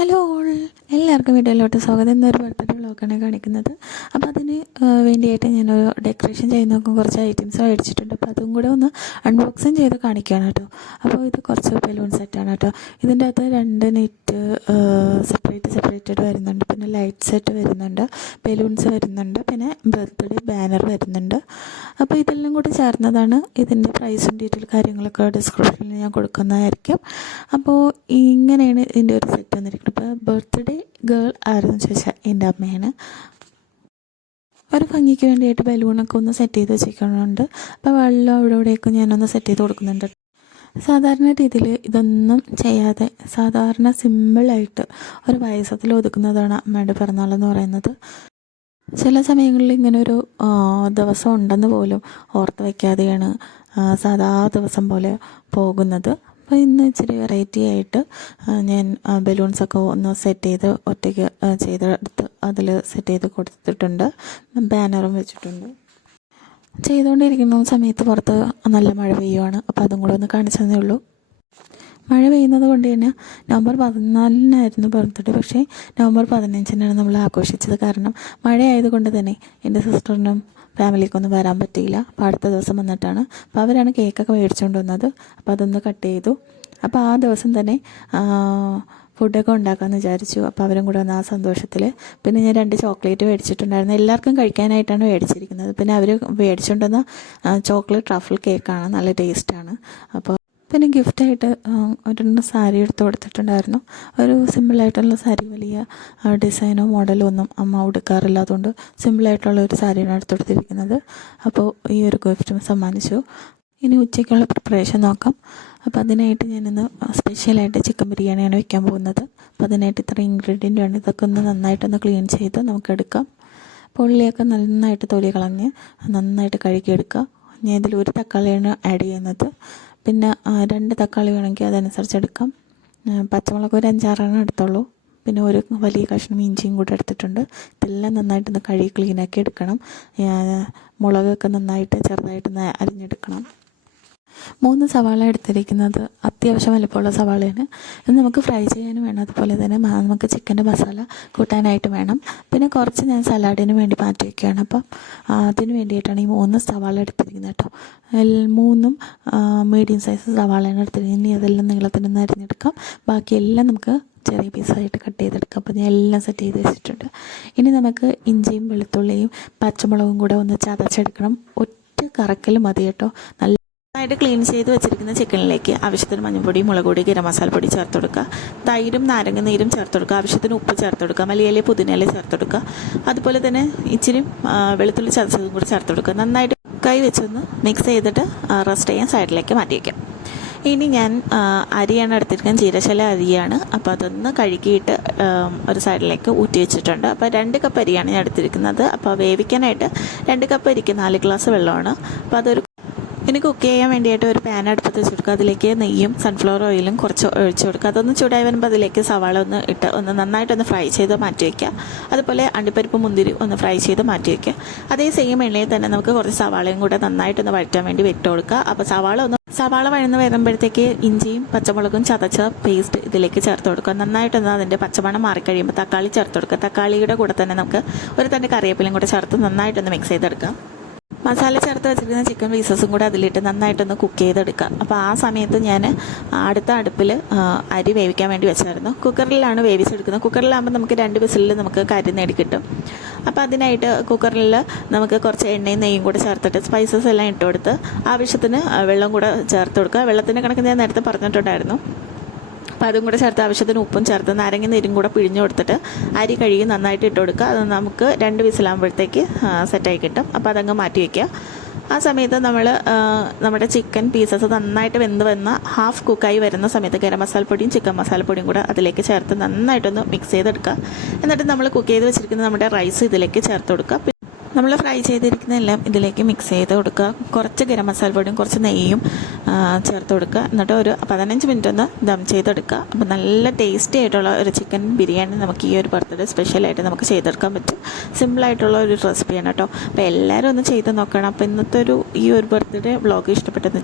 Hello all, എല്ലാവർക്കും വീഡിയോയിലോട്ട് സ്വാഗതം. ഇന്നൊരു ബർത്ത്ഡേ വ്ളോഗാണ് കാണിക്കുന്നത്. അപ്പോൾ അതിന് വേണ്ടിയിട്ട് ഞാനൊരു ഡെക്കറേഷൻ ചെയ്യുന്ന കുറച്ച് ഐറ്റംസ് മേടിച്ചിട്ടുണ്ട്. അപ്പോൾ അതും കൂടെ ഒന്ന് അൺബോക്സിങ് ചെയ്ത് കാണിക്കുകയാണ് കേട്ടോ. അപ്പോൾ ഇത് കുറച്ച് ബലൂൺ സെറ്റാണ് കേട്ടോ. ഇതിൻ്റെ അകത്ത് 2 നെറ്റ് സെപ്പറേറ്റഡ് വരുന്നുണ്ട്, പിന്നെ ലൈറ്റ് സെറ്റ് വരുന്നുണ്ട്, ബലൂൺസ് വരുന്നുണ്ട്, പിന്നെ ബർത്ത്ഡേ ബാനർ വരുന്നുണ്ട്. അപ്പോൾ ഇതെല്ലാം കൂടി ചേർന്നതാണ്. ഇതിൻ്റെ പ്രൈസും ഡീറ്റെയിൽ കാര്യങ്ങളൊക്കെ ഡിസ്ക്രിപ്ഷനിൽ ഞാൻ കൊടുക്കുന്നതായിരിക്കും. അപ്പോൾ ഇങ്ങനെയാണ് ഇതിൻ്റെ ഒരു സെറ്റ് വന്നിരിക്കുന്നത്. അപ്പോൾ ബർത്ത്ഡേ ഗേൾ ആരെന്ന് ചോദിച്ചാൽ എൻ്റെ അമ്മയാണ്. ഒരു ഭംഗിക്ക് വേണ്ടിയിട്ട് ബലൂണൊക്കെ ഒന്ന് സെറ്റ് ചെയ്ത് വെച്ചിരിക്കുന്നുണ്ട്. അപ്പോൾ വെള്ളം അവിടെ ഇവിടെയൊക്കെ ഞാനൊന്ന് സെറ്റ് ചെയ്ത് കൊടുക്കുന്നുണ്ട്. സാധാരണ രീതിയിൽ ഇതൊന്നും ചെയ്യാതെ സാധാരണ സിമ്പിളായിട്ട് ഒരു പായസത്തിൽ ഒതുക്കുന്നതാണ് അമ്മയുടെ പിറന്നാളെന്ന് പറയുന്നത്. ചില സമയങ്ങളിൽ ഇങ്ങനെ ഒരു ദിവസം ഉണ്ടെന്ന് പോലും ഓർത്ത് വയ്ക്കാതെയാണ് സാധാ ദിവസം പോലെ പോകുന്നത്. അപ്പോൾ ഇന്ന് ഇച്ചിരി വെറൈറ്റി ആയിട്ട് ഞാൻ ബലൂൺസൊക്കെ ഒന്ന് സെറ്റ് ചെയ്ത് ഒറ്റയ്ക്ക് ചെയ്തെടുത്ത് അതിൽ സെറ്റ് ചെയ്ത് കൊടുത്തിട്ടുണ്ട്. ബാനറും വെച്ചിട്ടുണ്ട്. ചെയ്തുകൊണ്ടിരിക്കുന്ന സമയത്ത് പുറത്ത് നല്ല മഴ പെയ്യുവാണ്. അപ്പോൾ അതും കൂടെ ഒന്ന് കാണിച്ചതേ ഉള്ളൂ. മഴ പെയ്യുന്നത് കൊണ്ട് തന്നെ നവംബർ 14 ബർത്ത്ഡേ, പക്ഷേ നവംബർ 15 നമ്മൾ ആഘോഷിച്ചത്. കാരണം മഴയായതുകൊണ്ട് തന്നെ എൻ്റെ സിസ്റ്ററിനും ഫാമിലിക്കൊന്നും വരാൻ പറ്റിയില്ല. അപ്പോൾ അടുത്ത ദിവസം വന്നിട്ടാണ്. അപ്പോൾ അവരാണ് കേക്കൊക്കെ മേടിച്ചുകൊണ്ട് വന്നത്. അപ്പോൾ അതൊന്ന് കട്ട് ചെയ്തു. അപ്പോൾ ആ ദിവസം തന്നെ ഫുഡൊക്കെ ഉണ്ടാക്കാമെന്ന് വിചാരിച്ചു. അപ്പോൾ അവരും കൂടെ വന്ന ആ സന്തോഷത്തിൽ പിന്നെ ഞാൻ 2 ചോക്ലേറ്റ് മേടിച്ചിട്ടുണ്ടായിരുന്നു. എല്ലാവർക്കും കഴിക്കാനായിട്ടാണ് മേടിച്ചിരിക്കുന്നത്. പിന്നെ അവർ മേടിച്ചുകൊണ്ടുവന്ന ചോക്ലേറ്റ് ട്രഫിൾ കേക്കാണ്, നല്ല ടേസ്റ്റാണ്. അപ്പോൾ പിന്നെ ഗിഫ്റ്റായിട്ട് 2 സാരി എടുത്ത് കൊടുത്തിട്ടുണ്ടായിരുന്നു. ഒരു സിമ്പിളായിട്ടുള്ള സാരി, വലിയ ഡിസൈനോ മോഡലോ ഒന്നും അമ്മ ഉടുക്കാറില്ല. അതുകൊണ്ട് സിമ്പിളായിട്ടുള്ള ഒരു സാരിയാണ് എടുത്ത് കൊടുത്തിരിക്കുന്നത്. അപ്പോൾ ഈ ഒരു ഗിഫ്റ്റ് സമ്മാനിച്ചു. ഇനി ഉച്ചയ്ക്കുള്ള പ്രിപ്പറേഷൻ നോക്കാം. അപ്പോൾ അതിനായിട്ട് ഞാനിന്ന് സ്പെഷ്യലായിട്ട് ചിക്കൻ ബിരിയാണിയാണ് വെക്കാൻ പോകുന്നത്. അപ്പോൾ അതിനായിട്ട് ഇത്ര ഇൻഗ്രീഡിയൻ്റ് ആണ്. ഇതൊക്കെ ഒന്ന് നന്നായിട്ടൊന്ന് ക്ലീൻ ചെയ്ത് നമുക്കെടുക്കാം. അപ്പോൾ ഉള്ളിയൊക്കെ നന്നായിട്ട് തൊലി കളഞ്ഞ് നന്നായിട്ട് കഴുകിയെടുക്കുക. ഞാൻ ഇതിൽ 1 തക്കാളിയാണ് ആഡ് ചെയ്യുന്നത്. പിന്നെ 2 തക്കാളി വേണമെങ്കിൽ അതനുസരിച്ച് എടുക്കാം. പച്ചമുളക് ഒരു 5-6 എടുത്തോളൂ. പിന്നെ ഒരു വലിയ കഷ്ണം ഇഞ്ചിയും കൂടെ എടുത്തിട്ടുണ്ട്. ഇതെല്ലാം നന്നായിട്ടൊന്ന് കഴുകി ക്ലീനാക്കി എടുക്കണം. മുളകൊക്കെ നന്നായിട്ട് ചെറുതായിട്ടൊന്ന് അരിഞ്ഞെടുക്കണം. 3 സവാള എടുത്തിരിക്കുന്നത്. അത്യാവശ്യം വലുപ്പമുള്ള സവാളയാണ്. ഇത് നമുക്ക് ഫ്രൈ ചെയ്യാനും വേണം. അതുപോലെ തന്നെ നമുക്ക് ചിക്കൻ്റെ മസാല കൂട്ടാനായിട്ട് വേണം. പിന്നെ കുറച്ച് ഞാൻ സലാഡിന് വേണ്ടി മാറ്റി വയ്ക്കുകയാണ്. അപ്പം അതിന് വേണ്ടിയിട്ടാണ് ഈ 3 സവാള എടുത്തിരിക്കുന്നത് കേട്ടോ. 3 മീഡിയം സൈസ് സവാളയാണ് എടുത്തിരിക്കുന്നത്. ഇനി അതെല്ലാം നീളത്തിനൊന്ന് അരിഞ്ഞെടുക്കാം. ബാക്കിയെല്ലാം നമുക്ക് ചെറിയ പീസായിട്ട് കട്ട് ചെയ്തെടുക്കാം. അപ്പോൾ ഞാൻ എല്ലാം സെറ്റ് ചെയ്ത് വെച്ചിട്ടുണ്ട്. ഇനി നമുക്ക് ഇഞ്ചിയും വെളുത്തുള്ളിയും പച്ചമുളകും കൂടെ ഒന്ന് ചതച്ചെടുക്കണം. ഒറ്റ കറക്കൽ മതി കേട്ടോ. നന്നായിട്ട് ക്ലീൻ ചെയ്ത് വെച്ചിരിക്കുന്ന ചിക്കനിലേക്ക് ആവശ്യത്തിന് മഞ്ഞൾപ്പൊടി, മുളക് പൊടി, ഗരം മസാലപ്പൊടി ചേർത്ത് കൊടുക്കുക. തൈരും നാരങ്ങ നീരും ചേർത്ത് കൊടുക്കുക. ആവശ്യത്തിന് ഉപ്പ് ചേർത്ത് കൊടുക്കുക. മല്ലിയില പുതിനയില ചേർത്ത് കൊടുക്കുക. അതുപോലെ തന്നെ ഇച്ചിരി വെളുത്തുള്ളി ചതച്ചതും കൂടി ചേർത്ത് കൊടുക്കുക. നന്നായിട്ട് കൈ വെച്ചൊന്ന് മിക്സ് ചെയ്തിട്ട് റെസ്റ്റ് ചെയ്യാൻ സൈഡിലേക്ക് മാറ്റി വയ്ക്കാം. ഇനി ഞാൻ അരിയാണ് എടുത്തിരിക്കുന്നത്, ജീരശല അരിയാണ്. അപ്പോൾ അതൊന്ന് കഴുകിയിട്ട് ഒരു സൈഡിലേക്ക് ഊറ്റി വെച്ചിട്ടുണ്ട്. അപ്പോൾ 2 കപ്പ് അരിയാണ് ഞാൻ എടുത്തിരിക്കുന്നത്. അപ്പോൾ വേവിക്കാനായിട്ട് 2 കപ്പ് അരിക്ക് 4 ഗ്ലാസ് വെള്ളമാണ്. അപ്പോൾ അതൊരു ഇനി കുക്ക് ചെയ്യാൻ വേണ്ടിയിട്ട് ഒരു പാൻ അടുപ്പത്ത് വെച്ച് കൊടുക്കുക. അതിലേക്ക് നെയ്യും സൺഫ്ലവർ ഓയിലും കുറച്ച് ഒഴിച്ചു കൊടുക്കുക. അതൊന്ന് ചൂടായി വരുമ്പോൾ അതിലേക്ക് സവാള ഒന്ന് ഇട്ട് നന്നായിട്ടൊന്ന് ഫ്രൈ ചെയ്ത് മാറ്റി വയ്ക്കുക. അതുപോലെ അണ്ടിപ്പരിപ്പ് മുന്തിരി ഒന്ന് ഫ്രൈ ചെയ്ത് മാറ്റി വയ്ക്കുക. അതേ സെയിം എണ്ണയിൽ തന്നെ നമുക്ക് കുറച്ച് സവാളയും കൂടെ നന്നായിട്ടൊന്ന് വഴറ്റാൻ വേണ്ടി വിട്ട് കൊടുക്കുക. അപ്പോൾ സവാള വഴന്ന് വരുമ്പോഴത്തേക്ക് ഇഞ്ചിയും പച്ചമുളകും ചതച്ച പേസ്റ്റ് ഇതിലേക്ക് ചേർത്ത് കൊടുക്കുക. നന്നായിട്ടൊന്ന് അതിൻ്റെ പച്ചമണം മാറിക്കഴിയുമ്പോൾ തക്കാളി ചേർത്ത് കൊടുക്കുക. തക്കാളിയുടെ കൂടെ തന്നെ നമുക്ക് ഒരു തണ്ട് കറിവേപ്പിലയും കൂടെ ചേർത്ത് നന്നായിട്ടൊന്ന് മിക്സ് ചെയ്തെടുക്കാം. മസാല ചേർത്ത് വെച്ചിരിക്കുന്ന ചിക്കൻ പീസസും കൂടെ അതിലിട്ട് നന്നായിട്ടൊന്ന് കുക്ക് ചെയ്തെടുക്കുക. അപ്പോൾ ആ സമയത്ത് ഞാൻ അടുത്ത അടുപ്പിൽ അരി വേവിക്കാൻ വേണ്ടി വെച്ചായിരുന്നു. കുക്കറിലാണ് വേവിച്ചെടുക്കുന്നത്. കുക്കറിലാകുമ്പോൾ നമുക്ക് 2 വിസിലിൽ നമുക്ക് കരി നേടി കിട്ടും. അപ്പോൾ അതിനായിട്ട് കുക്കറിൽ നമുക്ക് കുറച്ച് എണ്ണയും നെയ്യും കൂടെ ചേർത്തിട്ട് സ്പൈസസ് എല്ലാം ഇട്ട് കൊടുത്ത് ആവശ്യത്തിന് വെള്ളം കൂടെ ചേർത്ത് കൊടുക്കുക. വെള്ളത്തിൻ്റെ കണക്ക് ഞാൻ നേരത്തെ പറഞ്ഞിട്ടുണ്ടായിരുന്നു. അപ്പോൾ അതും കൂടെ ചേർത്ത് ആവശ്യത്തിന് ഉപ്പും ചേർത്ത് നാരങ്ങ നീരും കൂടെ പിഴിഞ്ഞു കൊടുത്തിട്ട് അരി കഴുകി നന്നായിട്ട് ഇട്ട് കൊടുക്കുക. അത് നമുക്ക് 2 വിസിലാകുമ്പോഴത്തേക്ക് സെറ്റായി കിട്ടും. അപ്പോൾ അതങ്ങ് മാറ്റി വയ്ക്കുക. ആ സമയത്ത് നമ്മുടെ ചിക്കൻ പീസസ് നന്നായിട്ട് വെന്ത് വന്ന ഹാഫ് കുക്കായി വരുന്ന സമയത്ത് ഗരം മസാലപ്പൊടിയും ചിക്കൻ മസാലപ്പൊടിയും കൂടെ അതിലേക്ക് ചേർത്ത് നന്നായിട്ടൊന്ന് മിക്സ് ചെയ്തെടുക്കുക. എന്നിട്ട് നമ്മൾ കുക്ക് ചെയ്ത് വെച്ചിരിക്കുന്ന നമ്മുടെ റൈസ് ഇതിലേക്ക് ചേർത്ത് കൊടുക്കുക. നമ്മൾ ഫ്രൈ ചെയ്തിരിക്കുന്നതെല്ലാം ഇതിലേക്ക് മിക്സ് ചെയ്ത് കൊടുക്കുക. കുറച്ച് ഗരം മസാലപ്പൊടിയും കുറച്ച് നെയ്യും ചേർത്ത് കൊടുക്കുക. എന്നിട്ട് ഒരു 15 മിനിറ്റ് ഒന്ന് ദം ചെയ്തെടുക്കുക. അപ്പോൾ നല്ല ടേസ്റ്റി ആയിട്ടുള്ള ഒരു ചിക്കൻ ബിരിയാണി നമുക്ക് ഈ ഒരു ബർത്ത്ഡേ സ്പെഷ്യലായിട്ട് നമുക്ക് ചെയ്തെടുക്കാൻ പറ്റും. സിമ്പിളായിട്ടുള്ള ഒരു റെസിപ്പിയാണ് കേട്ടോ. അപ്പോൾ എല്ലാവരും ഒന്ന് ചെയ്ത് നോക്കണം. അപ്പോൾ ഇന്നത്തെ ഈ ഒരു ബർത്ത്ഡേ വ്ളോഗ് ഇഷ്ടപ്പെട്ടെന്ന്